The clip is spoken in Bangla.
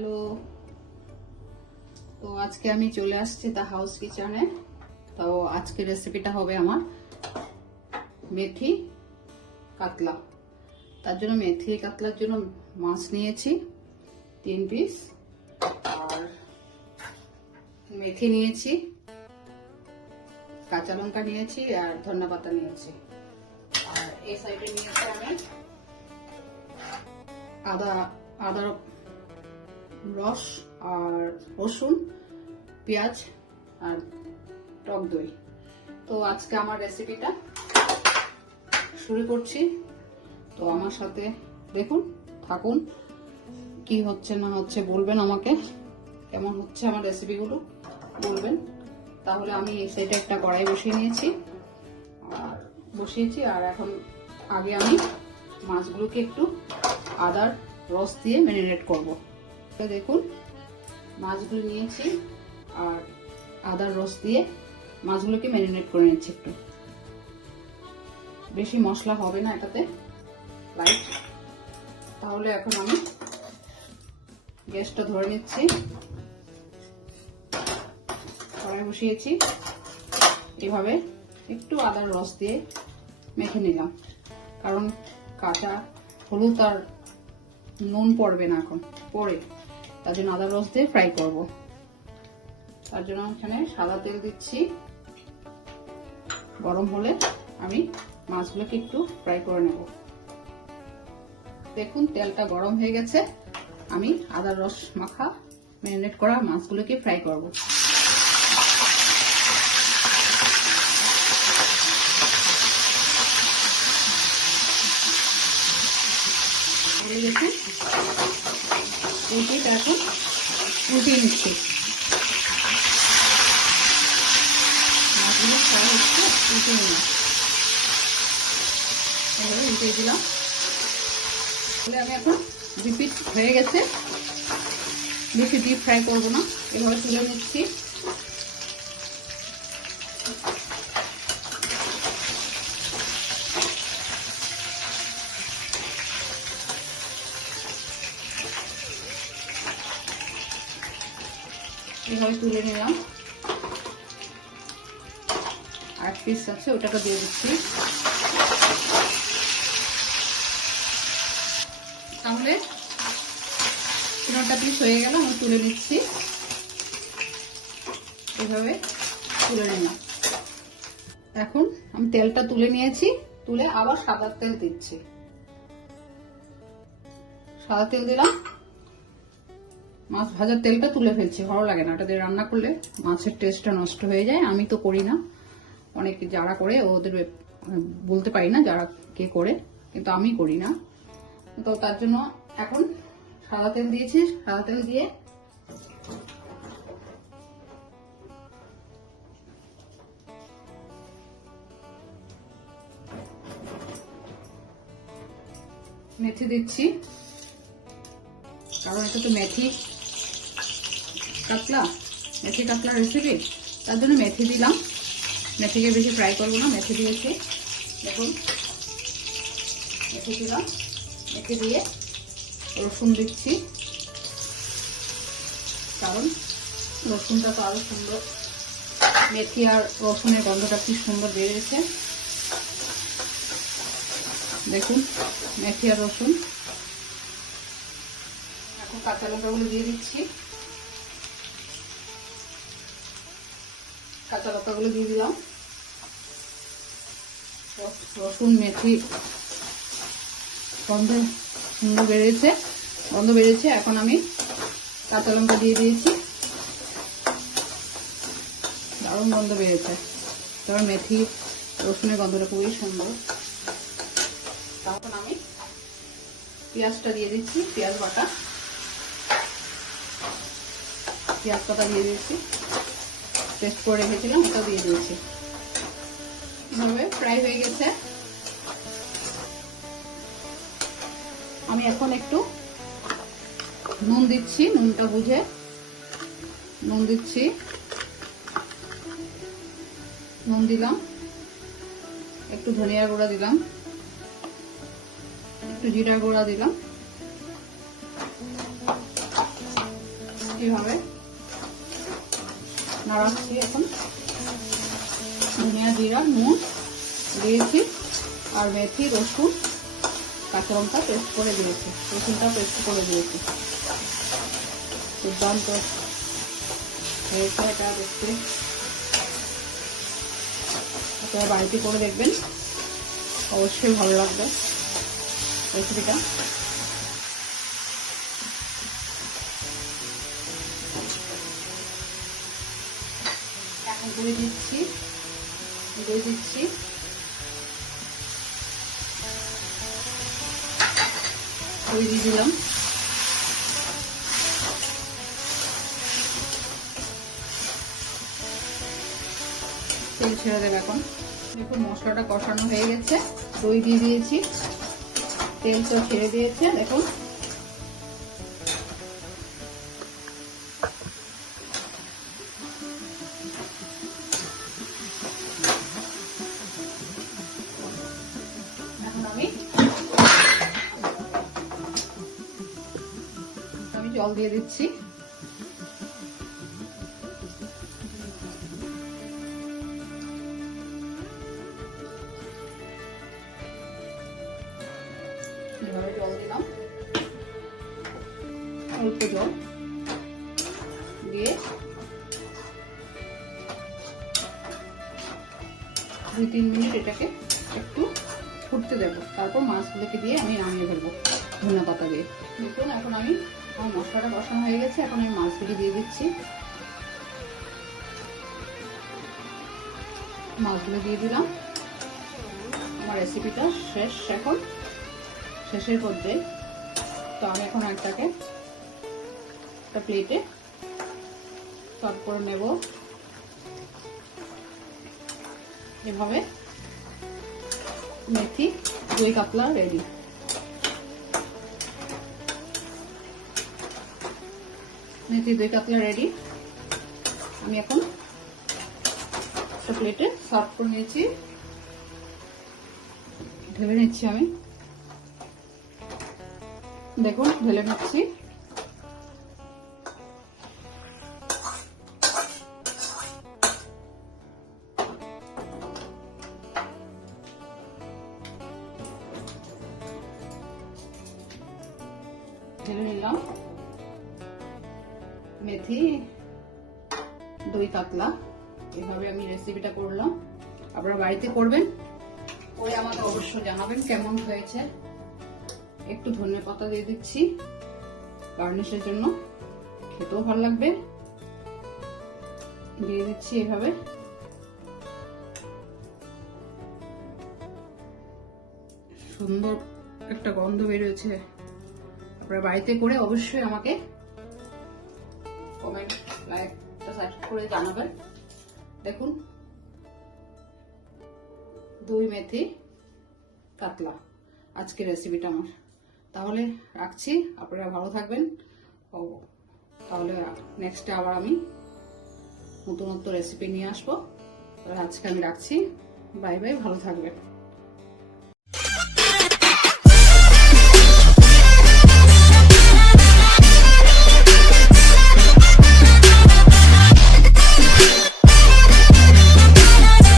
হ্যালো, তো আজকে আমি চলে আসছি দা হাউস কিচেনে। তো আজকে রেসিপিটা হবে আমার মেথি কাতলা। তার জন্য মেথি কাতলার জন্য মাছ নিয়েছি 3 পিস, আর মেথি নিয়েছি, কাঁচা লঙ্কা নিয়েছি, আর ধনে পাতা নিয়েছি। আর এই সাইডে নিয়েছি আমি আদা রস আর রসুন, পেঁয়াজ আর টক দই। তো আজকে আমার রেসিপিটা শুরু করছি। তো আমার সাথে দেখুন, থাকুন, কি হচ্ছে না হচ্ছে বলবেন আমাকে, কেমন হচ্ছে আমার রেসিপিগুলো বলবেন। তাহলে আমি এই সাইডে একটা কড়াই বসিয়েছি, আর এখন আগে আমি মাছগুলোকে একটু আদার রস দিয়ে ম্যারিনেট করব। দেখুন, মাছগুলো নিয়েছি আর আদার রস দিয়ে মাছগুলোকে ম্যারিনেট করে নিচ্ছি। একটু বেশি মশলা হবে না এটাতে, লাইট। তাহলে এখন আমি গ্যাসটা ধরে নিচ্ছি, কড়াই বসিয়েছি, এভাবে একটু আদার রস দিয়ে মেখে নিলাম, কারণ কাঁচা হলুদ আর নুন পড়বে না এখন, পরে তার জন্য আদার রস দিয়ে ফ্রাই করব। তার জন্য এখানে সাদা তেল দিচ্ছি, গরম হলে আমি মাছগুলোকে একটু ফ্রাই করে নেব। দেখুন, তেলটা গরম হয়ে গেছে, আমি আদার রস মাখা ম্যারিনেট করা মাছগুলোকে ফ্রাই করব। দেখুন, এখন উঠিয়ে নিচ্ছি, মাছগুলো ফ্রাই হচ্ছে, উঠিয়ে নিলাম, এভাবে উঠিয়ে দিলাম। তাহলে আমি এখন রিপিট হয়ে গেছে, বেশি ডিপ ফ্রাই করবো না, এভাবে তুলে নিচ্ছি। এভাবে তুলে নিলাম, আর পিস আছে ওটাকে দিয়ে দিচ্ছি। তাহলে 3টা পিস হয়ে গেল, আমি তুলে নিচ্ছি, এভাবে তুলে নিলাম। এখন আমি তেলটা তুলে নিয়েছি, তুলে আবার সাদা তেল দিচ্ছি, সাদা তেল দিলাম। মাছ ভাজার তেলটা তুলে ফেলছি, ভালো লাগে না এটা দিয়ে রান্না করলে, মাছের টেস্টটা নষ্ট হয়ে যায়। আমি তো করি না, অনেকে যারা করে ওদের বলতে পারি না যারা কে করে, কিন্তু আমি করি না। তো তার জন্য এখন সাদা তেল দিয়েছি, সাদা তেল দিয়ে মেথি দিচ্ছি, কারণ এটা তো মেথি কাতলা রেসিপি, তার জন্য মেথি দিলাম। মেথিকে বেশি ফ্রাই করবো না, মেথি দিয়েছি। দেখুন, মেথি দিলাম, মেথি দিয়ে রসুন দিচ্ছি, কারণ রসুনটা তো আরো সুন্দর, মেথি আর রসুনের গন্ধটা কি সুন্দর বেরিয়েছে। দেখুন, মেথি আর রসুন। এখন কাঁচা লঙ্কাগুলো দিয়ে দিচ্ছি, কাঁচা লঙ্কাগুলো দিয়ে দিলাম। রসুন মেথি গন্ধ সুন্দর বেরিয়েছে। এখন আমি কাঁচা লঙ্কা দিয়ে দিয়েছি, দারুণ গন্ধ বেরিয়েছে, কারণ মেথি রসুনের গন্ধটা খুবই সুন্দর। তখন আমি পেঁয়াজটা দিয়ে দিচ্ছি, পেঁয়াজ বাটা দিয়ে দিয়েছি, পেস্ট করে রেখেছিলাম ওটা দিয়ে দিয়েছি। এভাবে ফ্রাই হয়ে গেছে। আমি এখন একটু নুন দিচ্ছি, নুনটা বুঝে নুন দিচ্ছি, নুন দিলাম, একটু ধনিয়া গুঁড়া দিলাম, একটু জিরা গুঁড়া দিলাম, একইভাবে নাড়াচ্ছি। এখন ধনিয়া, জিরা, নুন দিয়েছি আর মেথি, রসুন, কাঁচা লঙ্কা পেস্ট করে দিয়েছি, রসুনটা পেস্ট করে দিয়েছি। দুর্দান্ত হয়েছে এটা দেখতে। আপনারা বাড়িতে করে দেখবেন, অবশ্যই ভালো লাগবে রেসিপিটা। এখন দই দিচ্ছি, দই দিচ্ছি, দই দিয়ে দিলাম। তেল ছেড়ে দেবে এখন। দেখুন মশলাটা কষানো হয়ে গেছে, দই দিয়ে দিয়েছি, তেল তো ছেড়ে দিয়েছে। দেখুন এখন আমি জল দিয়ে দিচ্ছি। এভাবে জল দিলাম, অল্প জল দিয়ে 2-3 মিনিট এটাকে একটু ফুটতে দেবো। তারপর মাছগুলোকে দিয়ে আমি নামিয়ে ফেলবো ধনে পাতা দিয়ে। দেখুন এখন আমার মশলাটা কষানো হয়ে গেছে। এখন আমি মাছগুলি দিয়ে দিচ্ছি, মাছগুলো দিয়ে দিলাম। আমার রেসিপিটা শেষ, এখন শেষের পর্যায়ে। তো আমি এখন একটা প্লেটে সার্ভ করে নেব। এভাবে মেথি দই কাতলা রেডি। মেথি দই কাতলা রেডি। আমি এখন একটা প্লেটে সার্ভ করে নিয়েছি, ঢেলে নিচ্ছি আমি। দেখুন ঢেলে নিচ্ছি। ঢেলে নিলাম মেথি দই কাতলা। এভাবে আমি রেসিপিটা করলাম, আপনারা বাড়িতে করবেন, করে আমাকে অবশ্যই জানাবেন কেমন হয়েছে। একটু ধনে পাতা দিয়ে দিচ্ছি গার্নিশের জন্য, খেতেও ভালো লাগবে। দিয়ে দিচ্ছি এভাবে। সুন্দর একটা গন্ধ বেরিয়েছে। আপনারা বাড়িতে করে অবশ্যই আমাকে কমেন্ট, লাইক, সাবস্ক্রাইব করে জানাবেন। দেখুন দই মেথি কাতলা আজকের রেসিপিটা আমার। তাহলে রাখছি, আপনারা ভালো থাকবেন। তাহলে নেক্সটে আবার আমি নতুন রেসিপি নিয়ে আসবো। তাহলে আজকে আমি রাখছি, বাই বাই, ভালো থাকবেন।